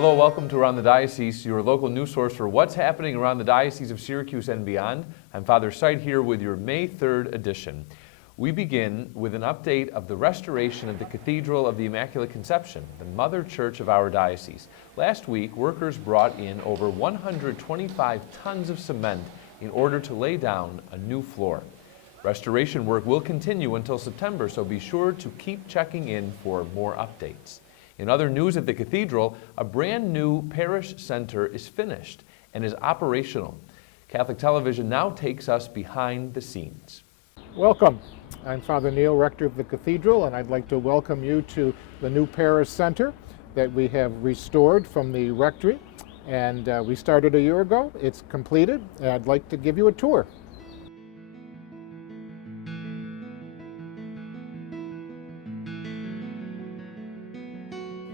Hello, welcome to Around the Diocese, your local news source for what's happening around the Diocese of Syracuse and beyond. I'm Father Seid here with your May 3rd edition. We begin with an update of the restoration of the Cathedral of the Immaculate Conception, the mother church of our diocese. Last week, workers brought in over 125 tons of cement in order to lay down a new floor. Restoration work will continue until September, so be sure to keep checking in for more updates. In other news at the Cathedral, a brand new Parish Center is finished and is operational. Catholic Television now takes us behind the scenes. Welcome. I'm Father Neil, Rector of the Cathedral, and I'd like to welcome you to the new Parish Center that we have restored from the Rectory. And we started a year ago. It's completed, and I'd like to give you a tour.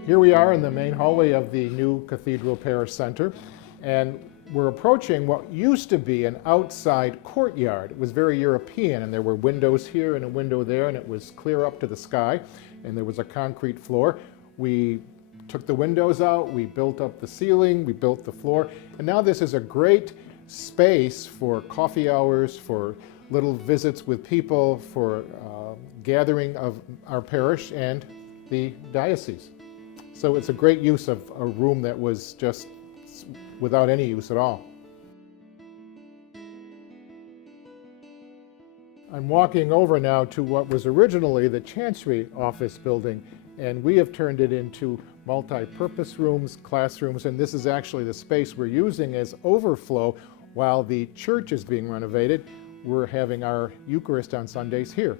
Here we are in the main hallway of the new Cathedral Parish Center, and we're approaching what used to be an outside courtyard. It was very European, and there were windows here and a window there, and it was clear up to the sky, and there was a concrete floor. We took the windows out, we built up the ceiling, we built the floor, and now this is a great space for coffee hours, for little visits with people, for gathering of our parish and the diocese. So it's a great use of a room that was just without any use at all. I'm walking over now to what was originally the Chancery office building, and we have turned it into multi-purpose rooms, classrooms, and this is actually the space we're using as overflow while the church is being renovated. We're having our Eucharist on Sundays here.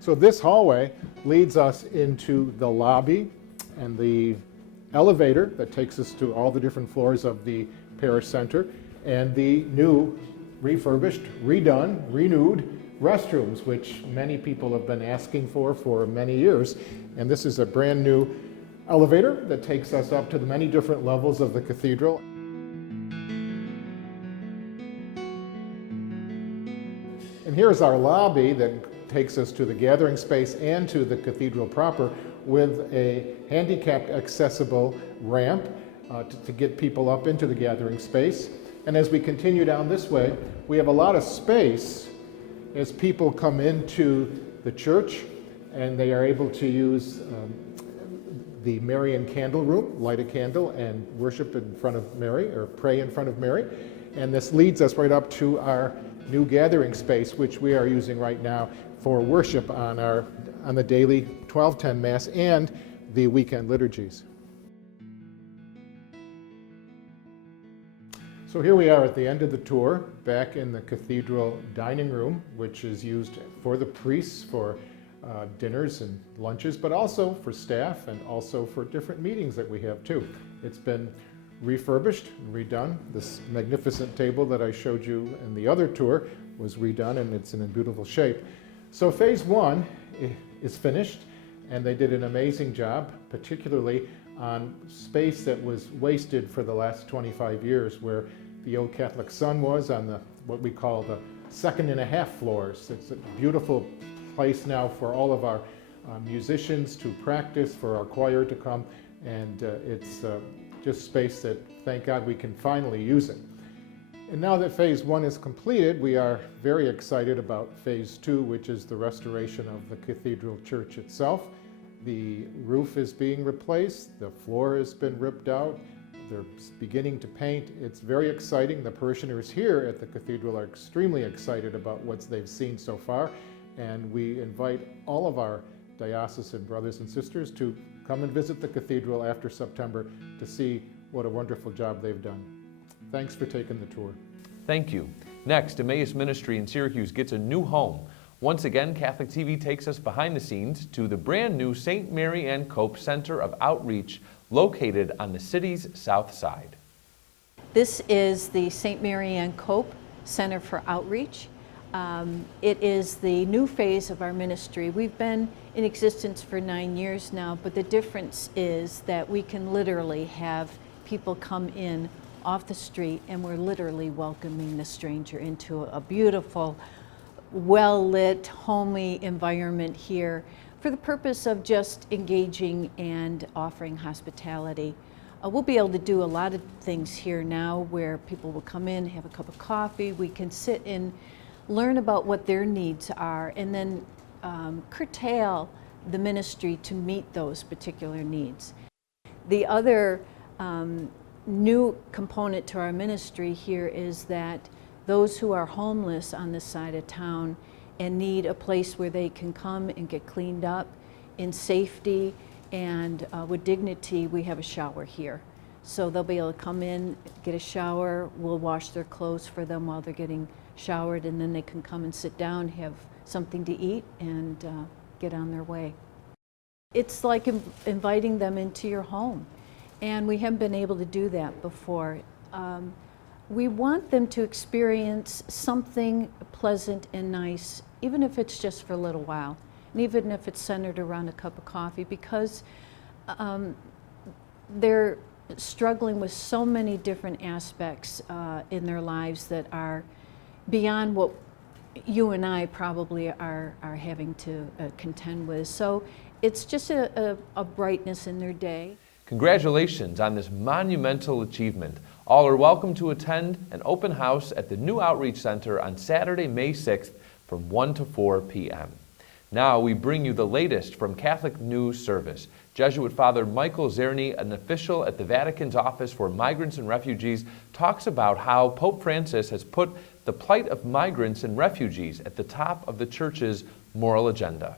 So this hallway leads us into the lobby and the elevator that takes us to all the different floors of the Parish Center, and the new refurbished, redone, renewed restrooms, which many people have been asking for many years. And this is a brand new elevator that takes us up to the many different levels of the cathedral. And here's our lobby that takes us to the gathering space and to the cathedral proper, with a handicapped accessible ramp to get people up into the gathering space. And as we continue down this way, we have a lot of space as people come into the church, and they are able to use the Marian candle room, light a candle and worship in front of Mary, or pray in front of Mary. And this leads us right up to our new gathering space, which we are using right now for worship on the daily 12:10 Mass and the weekend liturgies. So here we are at the end of the tour, back in the cathedral dining room, which is used for the priests for dinners and lunches, but also for staff and also for different meetings that we have too. It's been refurbished and redone. This magnificent table that I showed you in the other tour was redone, and it's in a beautiful shape. So phase one is finished, and they did an amazing job, particularly on space that was wasted for the last 25 years, where the old Catholic Sun was on what we call the 2.5 floors. It's a beautiful place now for all of our musicians to practice, for our choir to come, and it's just space that, thank God, we can finally use it. And now that phase one is completed, we are very excited about phase two, which is the restoration of the cathedral church itself. The roof is being replaced, the floor has been ripped out, they're beginning to paint. It's very exciting. The parishioners here at the cathedral are extremely excited about what they've seen so far, and we invite all of our diocesan brothers and sisters to come and visit the cathedral after September to see what a wonderful job they've done. Thanks for taking the tour. Thank you. Next, Emmaus Ministry in Syracuse gets a new home. Once again, Catholic TV takes us behind the scenes to the brand new St. Mary and Cope Center of Outreach, located on the city's south side. This is the St. Mary and Cope Center for Outreach. It is the new phase of our ministry. We've been in existence for 9 years now, but the difference is that we can literally have people come in off the street, and we're literally welcoming the stranger into a beautiful, well-lit, homely environment here for the purpose of just engaging and offering hospitality. We'll be able to do a lot of things here now where people will come in, have a cup of coffee, we can sit and learn about what their needs are, and then curtail the ministry to meet those particular needs. The other new component to our ministry here is that those who are homeless on this side of town and need a place where they can come and get cleaned up in safety and with dignity, we have a shower here. So they'll be able to come in, get a shower, we'll wash their clothes for them while they're getting showered, and then they can come and sit down, have something to eat, and get on their way. It's like inviting them into your home, and we haven't been able to do that before. We want them to experience something pleasant and nice, even if it's just for a little while, and even if it's centered around a cup of coffee, because they're struggling with so many different aspects in their lives that are beyond what you and I probably are having to contend with. So it's just a brightness in their day. Congratulations on this monumental achievement. All are welcome to attend an open house at the new Outreach Center on Saturday, May 6th from 1 to 4 p.m. Now we bring you the latest from Catholic News Service. Jesuit Father Michael Czerny, an official at the Vatican's Office for Migrants and Refugees, talks about how Pope Francis has put the plight of migrants and refugees at the top of the Church's moral agenda.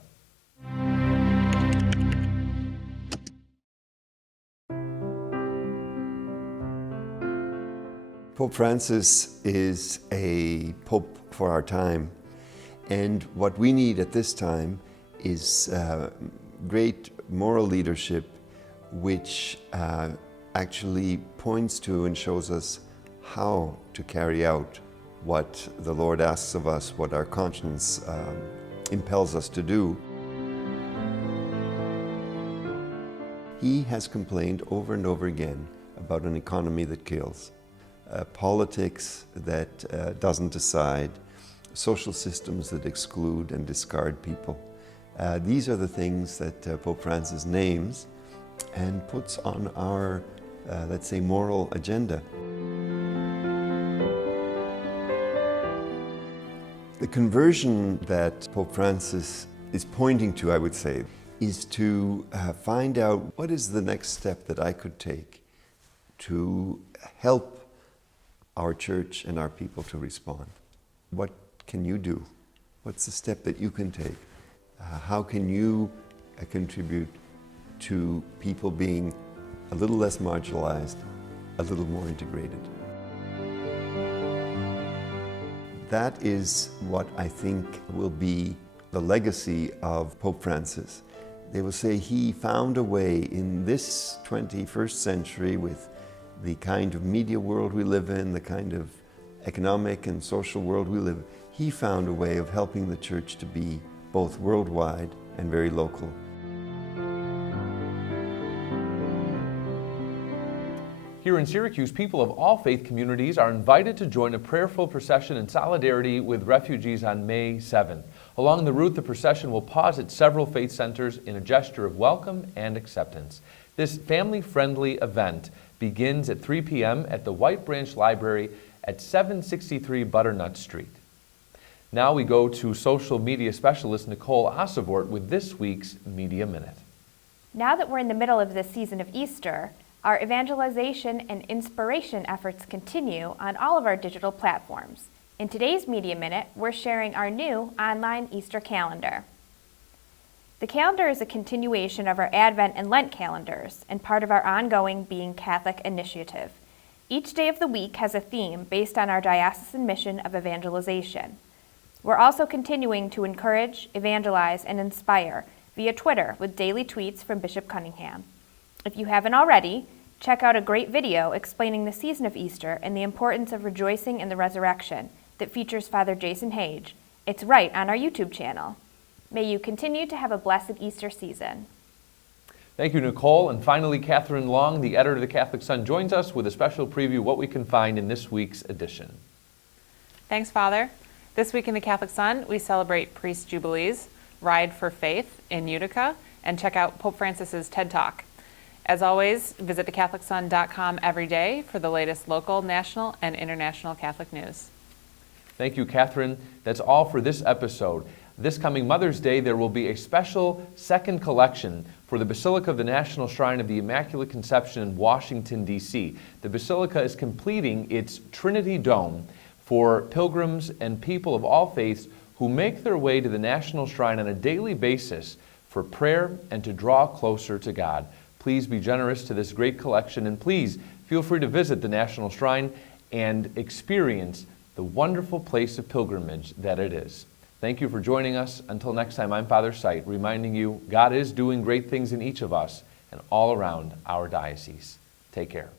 Pope Francis is a pope for our time, and what we need at this time is great moral leadership which actually points to and shows us how to carry out what the Lord asks of us, what our conscience impels us to do. He has complained over and over again about an economy that kills, politics that doesn't decide, social systems that exclude and discard people. These are the things that Pope Francis names and puts on our, let's say, moral agenda. The conversion that Pope Francis is pointing to, I would say, is to find out what is the next step that I could take to help our church and our people to respond. What can you do? What's the step that you can take? How can you contribute to people being a little less marginalized, a little more integrated? That is what I think will be the legacy of Pope Francis. They will say he found a way in this 21st century, with the kind of media world we live in, the kind of economic and social world we live in, he found a way of helping the church to be both worldwide and very local. Here in Syracuse, people of all faith communities are invited to join a prayerful procession in solidarity with refugees on May 7th. Along the route, the procession will pause at several faith centers in a gesture of welcome and acceptance. This family-friendly event begins at 3 p.m. at the White Branch Library at 763 Butternut Street. Now we go to social media specialist Nicole Osavort with this week's Media Minute. Now that we're in the middle of the season of Easter, our evangelization and inspiration efforts continue on all of our digital platforms. In today's Media Minute, we're sharing our new online Easter calendar. The calendar is a continuation of our Advent and Lent calendars and part of our ongoing Being Catholic initiative. Each day of the week has a theme based on our diocesan mission of evangelization. We're also continuing to encourage, evangelize, and inspire via Twitter with daily tweets from Bishop Cunningham. If you haven't already, check out a great video explaining the season of Easter and the importance of rejoicing in the resurrection that features Father Jason Hage. It's right on our YouTube channel. May you continue to have a blessed Easter season. Thank you, Nicole. And finally, Catherine Long, the editor of the Catholic Sun, joins us with a special preview of what we can find in this week's edition. Thanks, Father. This week in the Catholic Sun, we celebrate priest jubilees. Ride for Faith in Utica, and check out Pope Francis's TED Talk. As always, visit thecatholicsun.com every day for the latest local, national, and international Catholic news. Thank you, Catherine. That's all for this episode. This coming Mother's Day, there will be a special second collection for the Basilica of the National Shrine of the Immaculate Conception in Washington, D.C. The Basilica is completing its Trinity Dome for pilgrims and people of all faiths who make their way to the National Shrine on a daily basis for prayer and to draw closer to God. Please be generous to this great collection, and please feel free to visit the National Shrine and experience the wonderful place of pilgrimage that it is. Thank you for joining us. Until next time, I'm Father Sight, reminding you God is doing great things in each of us and all around our diocese. Take care.